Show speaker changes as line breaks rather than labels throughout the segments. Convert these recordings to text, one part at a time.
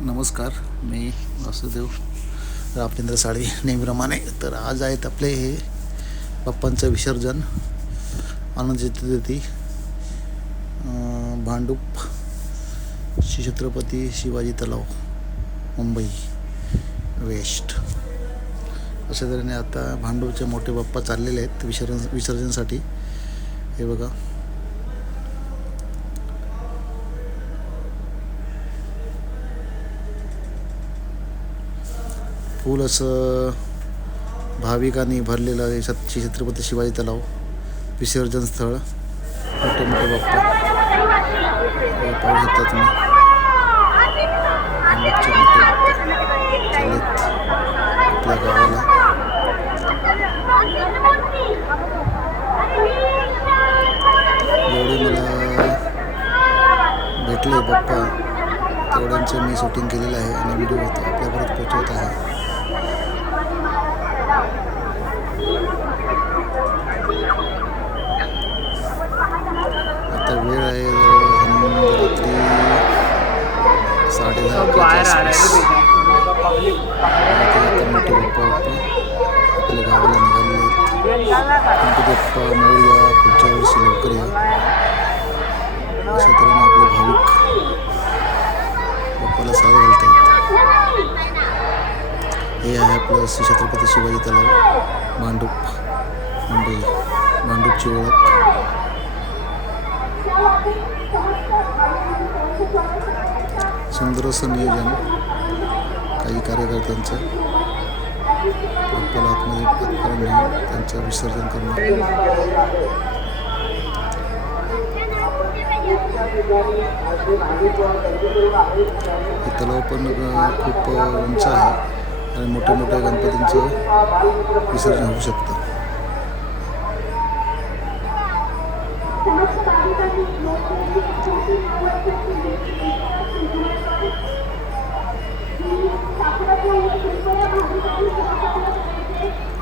नमस्कार मी वासुदेव रामचंद्र साळी नेहमीप्रमाणे. तर आज आहेत आपले हे बाप्पांचं विसर्जन. आनंद चतुर्थी भांडूप श्री छत्रपती शिवाजी तलाव मुंबई वेस्ट. अशा तऱ्हेने आता भांडूपचे मोठे बाप्पा चाललेले आहेत विसर्जन विसर्जनसाठी. हे बघा. फुल असं भाविकांनी भरलेलं आहे. छत- छत्रपती शिवाजी तलाव. विसर्जन स्थळ. मोठे मोठे बाप्पा पाहू शकता तुम्ही. मोठे आपल्या गावाला. जेवढे मला भेटले बाप्पा तेवढ्यांचं मी शूटिंग केलेलं आहे आणि व्हिडिओ आपल्यापर्यंत पोचवत आहे. मोठे बाप्पा आपल्या गावाला निघालेले आहेत गणपती बाप्पा मोरया पुढच्या वर्षी लवकर या अशा तऱ्हेने आपले भाविक बाप्पाला साथ घालतात हे आहे आपलं श्री छत्रपती शिवाजी तलाव मांडूप मुंबई भांडूपची ओळख सुंदर असं नियोजन. काही कार्यकर्त्यांचं बाप्पाला आतमध्ये आतपर्यंत त्यांचं विसर्जन करणं हे तलाव पण खूप उंच आहे आणि मोठ्या मोठ्या गणपतींचं विसर्जन होऊ शकतं.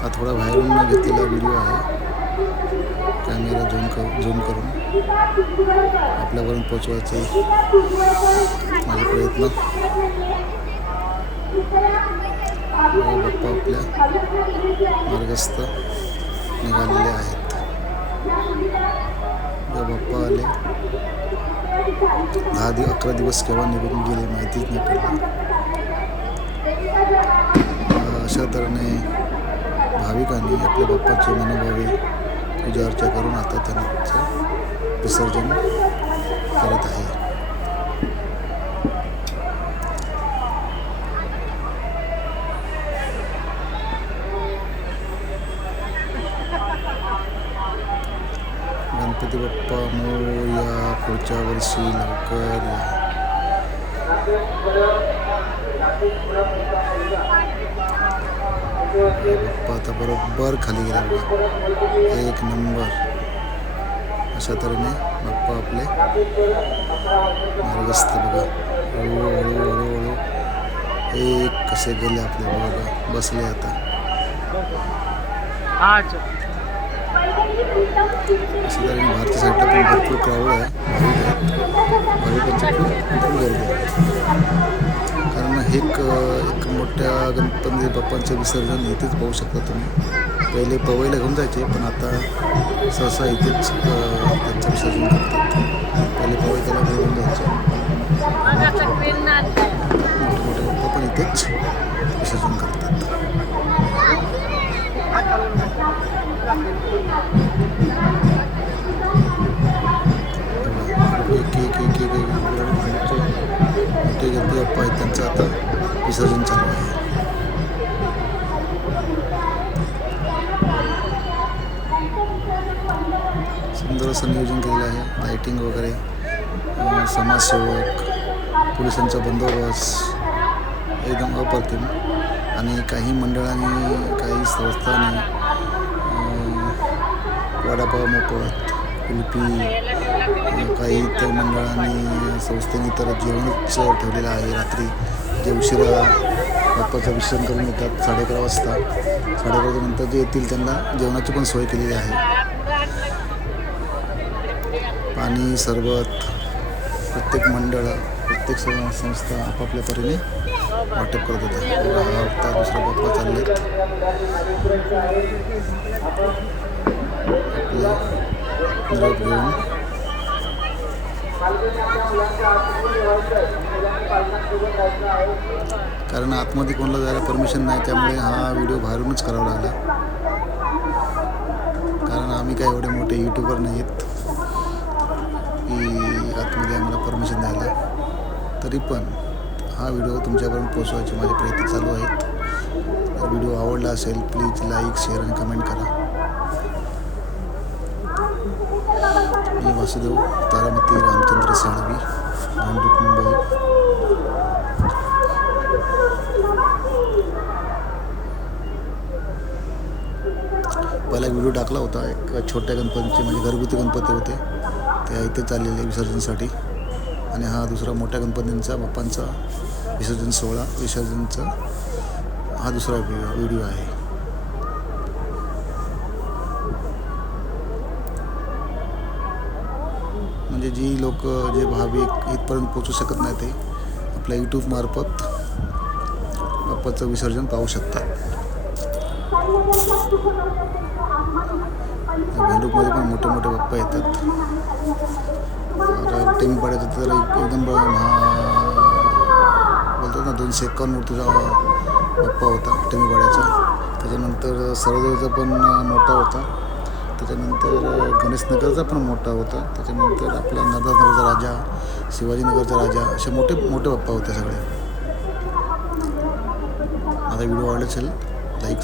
हा थोडा बाहेरून घेतलेला व्हिडिओ आहे. कॅमेरा झूम कर झूम करून. आपल्यापर्यंत पोचवायचे माझे प्रयत्न. व बाप्पा आपल्या मार्गस्थ निघालेले आहेत. जेव्हा बाप्पा आले दहा दिवस अकरा दिवस केव्हा निघून गेले माहितीच नाही पडलं. अशा तऱ्हेने भाविकांनी आपल्या बाप्पाची मनोभावे पूजा अर्चा त्यांचं विसर्जन करत आहे. गणपती बाप्पा मोरया पुढच्या वर्षी लवकर या. आता बरोबर खाली गेला बघा. एक नंबर. अशा तऱ्हेने बाप्पा आपले मार्गस्थ बघा. एक कसे गेले आपले बघा बसले आता. अशा तऱ्हेने भारतीय साईडला पण भरपूर क्राऊड आहे. भाविकांची खूप गर्दी आहे. एक एक मोठ्या गणपती बाप्पांचं विसर्जन इथेच पाहू शकता तुम्ही. पहिले पवईला घेऊन जायचे पण आता सहसा इथेच त्यांचं विसर्जन करतात. पहिले पवई त्याला घेऊन जायचे. मोठे मोठे बाप्पा पण इथेच विसर्जन करतात. बाप्पा आहेत त्यांचं आता विसर्जन चालू आहे. सुंदर असं नियोजन केलेलं आहे. लाईटिंग वगैरे समाजसेवक पोलिसांचा बंदोबस्त एकदम अप्रतिम. आणि काही मंडळांनी काही संस्थांनी वडापाव मोफत कुल्फी काही इतर मंडळांनी संस्थेने तर जेवणच ठेवलेलं आहे रात्री. जे उशिरा बाप्पाचं विसर्जन करून येतात साडे अकरा वाजता. साडे अकराच्या नंतर जे येतील त्यांना जेवणाची पण सोय केलेली आहे. पाणी सरबत प्रत्येक मंडळ प्रत्येक संस्था आपापल्या परीने वाटप करत होते हा होता दुसरा बाप्पा चाललेत. आपल्या निरोप घेऊन कारण आतमध्ये कोणाला जायला परमिशन नाही त्यामुळे हा व्हिडिओ बाहेरूनच करावा लागला. कारण आम्ही काय एवढे मोठे यूट्यूबर नाही आहेत की आतमध्ये आम्हाला परमिशन द्यायला. तरी पण हा व्हिडिओ तुमच्यापर्यंत पोचवायचे माझे प्रयत्न चालू आहेत. व्हिडिओ आवडला असेल प्लीज लाईक शेअर आणि कमेंट करा. मी वासुदेव तारामती रामचंद्र साळवी भांडूप मुंबई. पहिला व्हिडिओ टाकला होता एक छोट्या गणपतीचे म्हणजे घरगुती गणपती होते. ते इथे चाललेले विसर्जनसाठी. आणि हा दुसरा मोठ्या गणपतींचा बाप्पांचा विसर्जन सोहळा विसर्जनचा हा दुसरा व्हिडिओ आहे. म्हणजे जी लोक जे भाविक इथपर्यंत पोचू शकत नाही ते आपल्या यूट्यूबमार्फत बाप्पाचं विसर्जन पाहू शकतात. भेंडूकमध्ये पण मोठे मोठे बाप्पा येतात. तर टेमीपाड्याचं तर एक एकदम बोलतात ना दोनशे एकावन्न मूर्तीचा बाप्पा होता टेमीपाड्याचा त्याच्यानंतर सरदेवचा पण मोठा होता. त्याच्यानंतर गणेशनगरचा पण मोठा होता. त्याच्यानंतर आपला नगरचा राजा शिवाजीनगरचा राजा असे मोठे मोठे बाप्पा होते सगळे. माझा व्हिडिओ आवडला असेल